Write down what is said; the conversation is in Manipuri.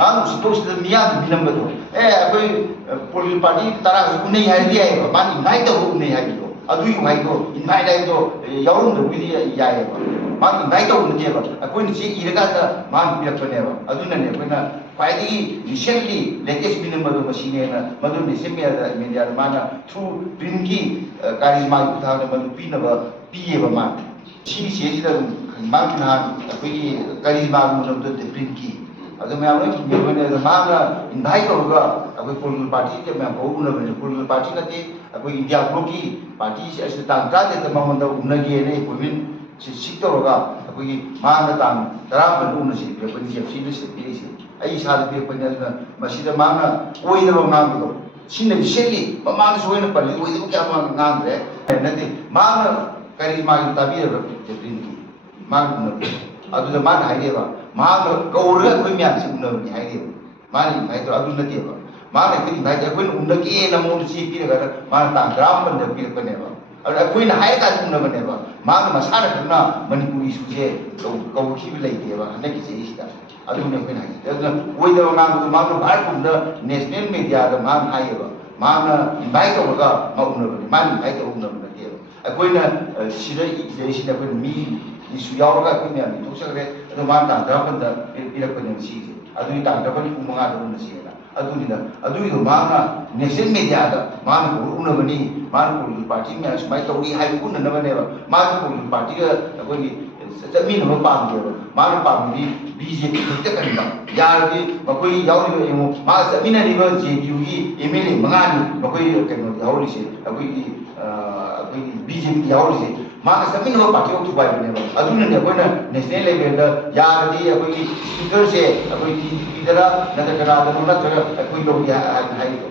ꯃꯥꯅ ꯁꯤꯇꯣꯛꯁꯤꯗ ꯃꯤꯌꯥꯝꯅ ꯕꯤꯅꯝꯕꯗꯣ ꯑꯩꯈꯣꯏ ꯄꯣꯂꯤꯇꯤꯀꯦꯜ ꯄꯥꯔꯇꯤ ꯇꯔꯥꯒꯁꯨ ꯎꯅꯩ ꯍꯥꯏꯔꯗꯤ ꯌꯥꯏꯑꯕ ꯃꯥꯅ ꯏꯟꯚꯥꯏꯠ ꯇꯧꯔꯒ ꯎꯅꯩ ꯍꯥꯏꯕꯗꯣ ꯑꯗꯨꯒꯤ ꯋꯥꯍꯩꯗꯣ ꯏꯟꯚꯥꯏꯠ ꯍꯥꯏꯕꯗꯣ ꯌꯥꯎꯔꯝꯗꯕꯒꯤꯗꯤ ꯌꯥꯏꯑꯕ ꯃꯥꯅ ꯏꯟꯚꯥꯏꯠ ꯇꯧꯕ ꯅꯠꯇꯦꯕ ꯑꯩꯈꯣꯏꯅ ꯆꯦ ꯏꯔꯀꯥꯟꯗ ꯃꯥꯅ ꯄꯤꯔꯛꯄꯅꯦꯕ ꯑꯗꯨꯅꯅꯦ ꯑꯩꯈꯣꯏꯅ ꯈ꯭ꯋꯥꯏꯗꯒꯤ ꯔꯤꯁꯦꯟꯠꯂꯤ ꯂꯦꯇꯦꯁ ꯕꯤꯅꯝꯕꯗꯣ ꯃꯁꯤꯅꯦꯅ ꯃꯗꯨ ꯅꯦꯁꯅꯦꯜ ꯃꯦꯗꯤꯌꯥꯗ ꯃꯥꯅ ꯊ꯭ꯔꯨ ꯄ꯭ꯔꯤꯟꯠꯀꯤ ꯀꯥꯔꯤꯖꯃꯥꯒꯤ ꯈꯨꯠꯊꯥꯡꯗ ꯃꯗꯨ ꯄꯤꯌꯦꯕ ꯃꯥꯅ ꯁꯤꯒꯤ ꯆꯦꯁꯤꯗ ꯑꯗꯨꯝ ꯃꯥꯒꯤ ꯅꯍꯥꯟ ꯑꯩꯈꯣꯏꯒꯤ ꯀꯥꯔꯤꯖꯃꯥꯒꯤ ꯃꯇꯝꯗ ꯄ꯭ꯔꯤꯟꯠꯀꯤ ꯑꯗꯨ ꯃꯌꯥꯝ ꯂꯣꯏ ꯊꯤꯡꯕꯤꯕꯅꯦ ꯑꯗꯣ ꯃꯥꯅ ꯏꯟꯚꯥꯏꯠ ꯇꯧꯔꯒ ꯑꯩꯈꯣꯏ ꯄꯣꯂꯤꯇꯤꯀꯦꯜ ꯄꯥꯔꯇꯤ ꯃꯌꯥꯝ ꯀꯧꯕ ꯎꯅꯕꯅꯦ ꯄꯣꯂꯤꯇꯤꯀꯦꯜ ꯄꯥꯔꯇꯤ ꯅꯠꯇꯦ ꯑꯩꯈꯣꯏ ꯏꯟꯗꯤꯌꯥ ꯕ꯭ꯂꯣꯛꯀꯤ ꯄꯥꯔꯇꯤꯁꯤ ꯑꯁꯤꯗ ꯇꯥꯡ 17ꯗ ꯃꯉꯣꯟꯗ ꯎꯅꯒꯦꯅ ꯑꯦꯄꯣꯏꯟꯃꯦꯟꯁꯤ ꯁꯤꯛ ꯇꯧꯔꯒ ꯑꯩꯈꯣꯏꯒꯤ ꯃꯥꯅ ꯇꯥꯡ 16ꯗ ꯎꯅꯁꯤ ꯄꯤꯔꯛꯄꯅꯤ ꯖꯦꯞꯁꯤꯗ ꯄꯤꯔꯛꯏꯁꯦ ꯑꯩ ꯏꯁꯥꯗ ꯄꯤꯔꯛꯄꯅꯤ ꯑꯗꯨꯅ ꯃꯁꯤꯗ ꯃꯥꯅ ꯑꯣꯏꯗꯕ ꯉꯥꯡꯕꯗꯣ ꯁꯤꯅ ꯔꯤꯁꯦꯟꯠꯂꯤ ꯃꯃꯥꯡꯗꯁꯨ ꯑꯣꯏꯅ ꯄꯜꯂꯤ ꯑꯣꯏꯗꯕ ꯀꯌꯥ ꯉꯥꯡꯗ꯭ꯔꯦ ꯅꯠꯇꯦ ꯃꯥꯅ ꯀꯔꯤ ꯃꯥꯒꯤ ꯇꯥꯕꯤꯔꯕ꯭ꯔꯥ ꯖꯦꯄ꯭ꯂꯤꯟꯒꯤ ꯃꯥꯅ ꯎꯅꯕ ꯑꯗꯨꯗ ꯃꯥꯅ ꯍꯥꯏꯔꯦꯕ ꯃꯥꯅ ꯀꯧꯔꯒ ꯑꯩꯈꯣꯏ ꯃꯌꯥꯝꯁꯤ ꯎꯅꯕꯅꯤ ꯍꯥꯏꯔꯦꯕ ꯃꯥꯅ ꯏꯟꯚꯥꯏꯠ ꯇꯧꯔ ꯑꯗꯨ ꯅꯠꯇꯦꯕ ꯃꯥꯅ ꯑꯩꯈꯣꯏ ꯏꯟꯚꯥꯏꯠ ꯑꯩꯈꯣꯏꯅ ꯎꯅꯒꯦꯅ ꯃꯉꯣꯟꯗ ꯆꯦ ꯄꯤꯔꯒ ꯃꯥꯅ ꯇꯥꯡ 19ꯗ ꯄꯤꯔꯛꯄꯅꯦꯕ ꯑꯗꯨ ꯑꯩꯈꯣꯏꯅ ꯍꯥꯏꯔꯀꯥꯟꯗ ꯎꯅꯕꯅꯦꯕ ꯃꯥꯅ ꯃꯁꯥꯅ ꯈꯪꯅ ꯃꯅꯤꯄꯨꯔꯤ ꯏꯁꯨꯁꯦ ꯀꯧꯈꯤꯕ ꯂꯩꯇꯦꯕ ꯍꯟꯗꯛꯀꯤ ꯆꯍꯤꯁꯤꯗ ꯑꯗꯨꯅꯦ ꯑꯩꯈꯣꯏꯅ ꯍꯥꯏꯖꯦ ꯑꯗꯨꯅ ꯑꯣꯏꯗꯕ ꯉꯥꯡꯕꯗꯣ ꯃꯥꯅ ꯚꯥꯔꯠꯄꯨꯝꯕꯗ ꯅꯦꯁꯅꯦꯜ ꯃꯦꯗꯤꯌꯥꯗ ꯃꯥꯅ ꯍꯥꯏꯌꯦꯕ ꯃꯥꯅ ꯏꯟꯚꯥꯏꯠ ꯇꯧꯔꯒ ꯃꯥ ꯎꯅꯕꯅꯤ ꯃꯥꯅ ꯏꯟꯚꯥꯏꯠ ꯇꯧꯔꯒ ꯎꯅꯕ ꯅꯠꯇꯦꯕ ꯑꯩꯈꯣꯏꯅ ꯁꯤꯗ ꯏꯖꯩꯁꯤꯗ ꯑꯩꯈꯣꯏꯅ ꯃꯤ ꯏꯁꯨ ꯌꯥꯎꯔꯒ ꯑꯩꯈꯣꯏ ꯃꯌꯥꯝ ꯏꯊꯣꯛꯆꯈ꯭ꯔꯦ ꯑꯗꯣ ꯃꯥꯅ ꯇꯥꯡ 16ꯗ ꯄꯤꯔꯛꯄꯅꯦꯕ ꯁꯤꯁꯦ ꯑꯗꯨꯒꯤ ꯇꯥꯡ 16 ꯄꯨꯡ 5ꯗ ꯎꯅꯁꯦꯅ ꯑꯗꯨꯅꯤꯗ ꯑꯗꯨꯒꯤꯗꯣ ꯃꯥꯅ ꯅꯦꯁꯅꯦꯜ ꯃꯦꯗꯤꯌꯥꯗ ꯃꯥꯅ ꯀꯧꯔ ꯎꯅꯕꯅꯤ ꯃꯥꯅ ꯄꯣꯂꯤꯇꯤꯀꯦꯜ ꯄꯥꯔꯇꯤ ꯃꯌꯥꯝ ꯁꯨꯃꯥꯏꯅ ꯇꯧꯔꯤ ꯍꯥꯏꯕ ꯎꯅꯅꯕꯅꯦꯕ ꯃꯥꯒꯤ ꯄꯣꯂꯤꯇꯤꯀꯦꯜ ꯄꯥꯔꯇꯤꯒ ꯑꯩꯈꯣꯏꯒꯤ ꯆꯠꯃꯤꯟꯅꯕ ꯄꯥꯝꯗꯦꯕ ꯃꯥꯅ ꯄꯥꯝꯕꯗꯤ BJP ꯈꯛꯇ ꯀꯟꯕ ꯌꯥꯔꯗꯤ ꯃꯈꯣꯏ ꯌꯥꯎꯔꯤꯕ ꯌꯦꯡꯉꯣ ꯃꯥꯒ ꯆꯠꯃꯤꯟꯅꯔꯤꯕ JDUꯒꯤ MLA 5ꯅꯤ ꯃꯈꯣꯏ ꯀꯩꯅꯣꯗ ꯌꯥꯎꯔꯤꯁꯦ ꯑꯩꯈꯣꯏꯒꯤ BJP ꯌꯥꯎꯔꯤꯁꯦ ꯃꯥꯒ ꯆꯠꯃꯤꯟꯅꯕ ꯄꯥꯔꯇꯤ ꯑꯣꯐ ꯊꯨꯒꯥꯏꯕꯅꯦꯕ ꯑꯗꯨꯅꯅꯦ ꯑꯩꯈꯣꯏꯅ ꯅꯦꯁꯅꯦꯜ ꯂꯦꯚꯦꯜꯗ ꯌꯥꯔꯗꯤ ꯑꯩꯈꯣꯏꯒꯤ ꯁ꯭ꯄꯤꯀꯔꯁꯦ ꯑꯩꯈꯣꯏ TDPꯗꯔ ꯅꯠꯇ꯭ꯔꯒ ꯀꯅꯥꯗꯅꯣ ꯅꯠꯇ꯭ꯔꯒ ꯑꯩꯈꯣꯏ ꯂꯧꯒꯦ ꯍꯥꯏꯕ